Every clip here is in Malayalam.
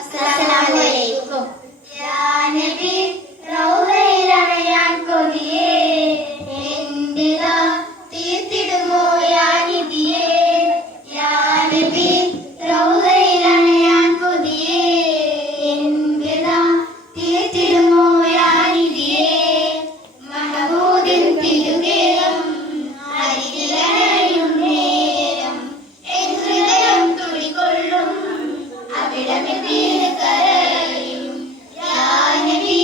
അസ്സലാമു യാ നബി റൗളയിലണയാൻ കൊതിയേ എന്റെതാ തീർത്തിടുമോ യാ നിധിയേ യാ നബി റൗളയിലണയാൻ കൊതിയേ എന്റെതാ തീർത്തിടുമോ യാ നിധിയേ മഹമൂദിൻ തിരുഗേഹം അരികിലണയും നേരം എൻ ഹൃദയം തുടികൊള്ളും അവിടമിൽ വീണ് കരയും യാ നബി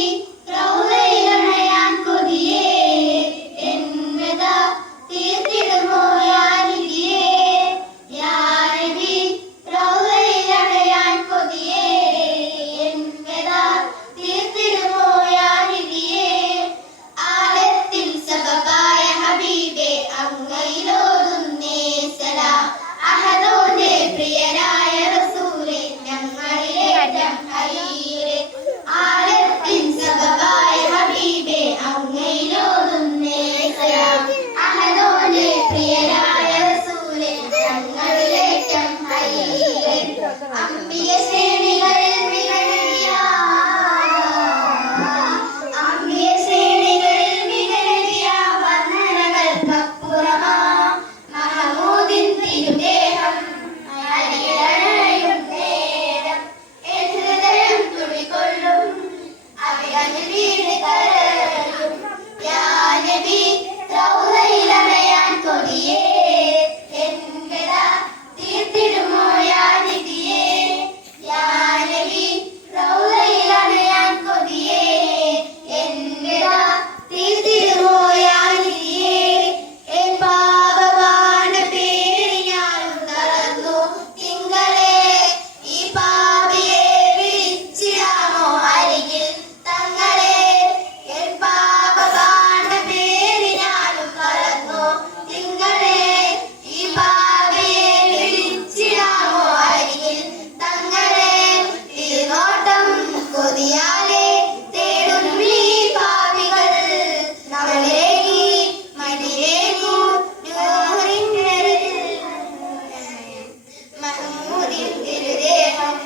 റൗളയിലണയാൻ കൊതിയേ എന്നതാ തീർത്തിടുമോ യാ നിധിയേ യാ നബി റൗളയിലണയാൻ കൊതിയേ എന്നതാ തീർത്തിടുമോ യാ നിധിയേ ആലത്തിൽ സബബായ ഹബീബേ അങ്ങയിലോതുന്നേ സലാം അഹദോന്റെ പ്രിയനായ റസൂലേ ഞങ്ങളിലേറ്റം ഹൈറേ ആലത്തിൽ സബബായ ഹബീബേ അങ്ങയിലോതുന്നേ സലാം അഹദോന്റെ പ്രിയനായ റസൂലേ ഞങ്ങളിലേറ്റം ഹൈറേ അംബിയ ശ്രേണികളിൽ മികനടിയ അംബിയ ശ്രേണികളിൽ മികനടിയ വർണ്ണനകൾക്കപ്പുറമാ മഹമൂദിൻ തിരുദേഹം അരികിലണയും നേരം എൻ ഹൃദയം തുടികൊള്ളും അവിടമിൽ വീണ് കരയും യാ നബി റൗളയിലണയാൻ കൊതിയേ എന്റെതാ തീർത്തിടുമോ യാ നിധിയേ യാ നബി റൗളയിലണയാൻ കൊതിയേ എന്റെതാ തീർത്തിടുമോ യാ നിധിയേ എൻ പാപവാന പേര് ഞാനും തളർന്നു തിങ്കളെ ഈ പാപിയെ വിളിച്ചിടാമോ അരികിൽ തങ്ങളെ എൻ പാപവാന പേര് ഞാനും തളർന്നു തിങ്കളെ ഈ പാപിയെ വിളിച്ചിടാമോ അരികിൽ തങ്ങളെ തിരുനോട്ടം കൊതിയാലെ തേടുന്നു ഈ പാപികൾ നമ്മളേകി മടിയേകു നൂറിൻ്റെ മഹമൂദിൻ തിരുദേഹം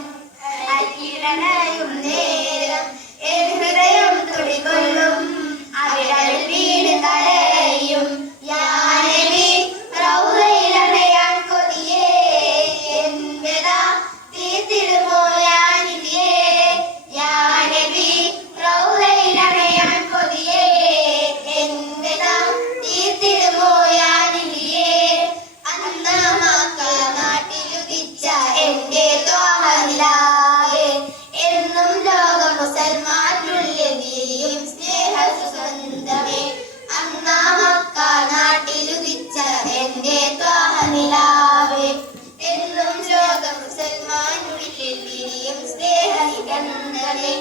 അരികിലണയും നേരം എൻ ഹൃദയം തുടികൊള്ളും അവിടമിൽ വീണ് കരയും യാ നബി റൗളയിലണയാൻ കൊതിയേ എന്നതാ തീർത്തിടുമോ യാ നിധിയേ യാ നബി റൗളയിലണയാൻ കൊതിയേ എന്നതാ തീർത്തിടുമോ യാ നിധിയേ അന്നാ മക്ക നാട്ടിലുദിച്ച എന്റെ ത്വാഹനിലാവേ എന്നും ലോക മുസൽമാനുള്ളിൽ വിരിയും സ്നേഹ സുഗന്ധമേ അന്നാ മക്ക നാട്ടിലുദിച്ച എന്റെ ത്വാഹനിലാവേ എന്നും ലോക മുസൽമാനുള്ളിൽ വിരിയും സ്നേഹ നിഗന്ധമേ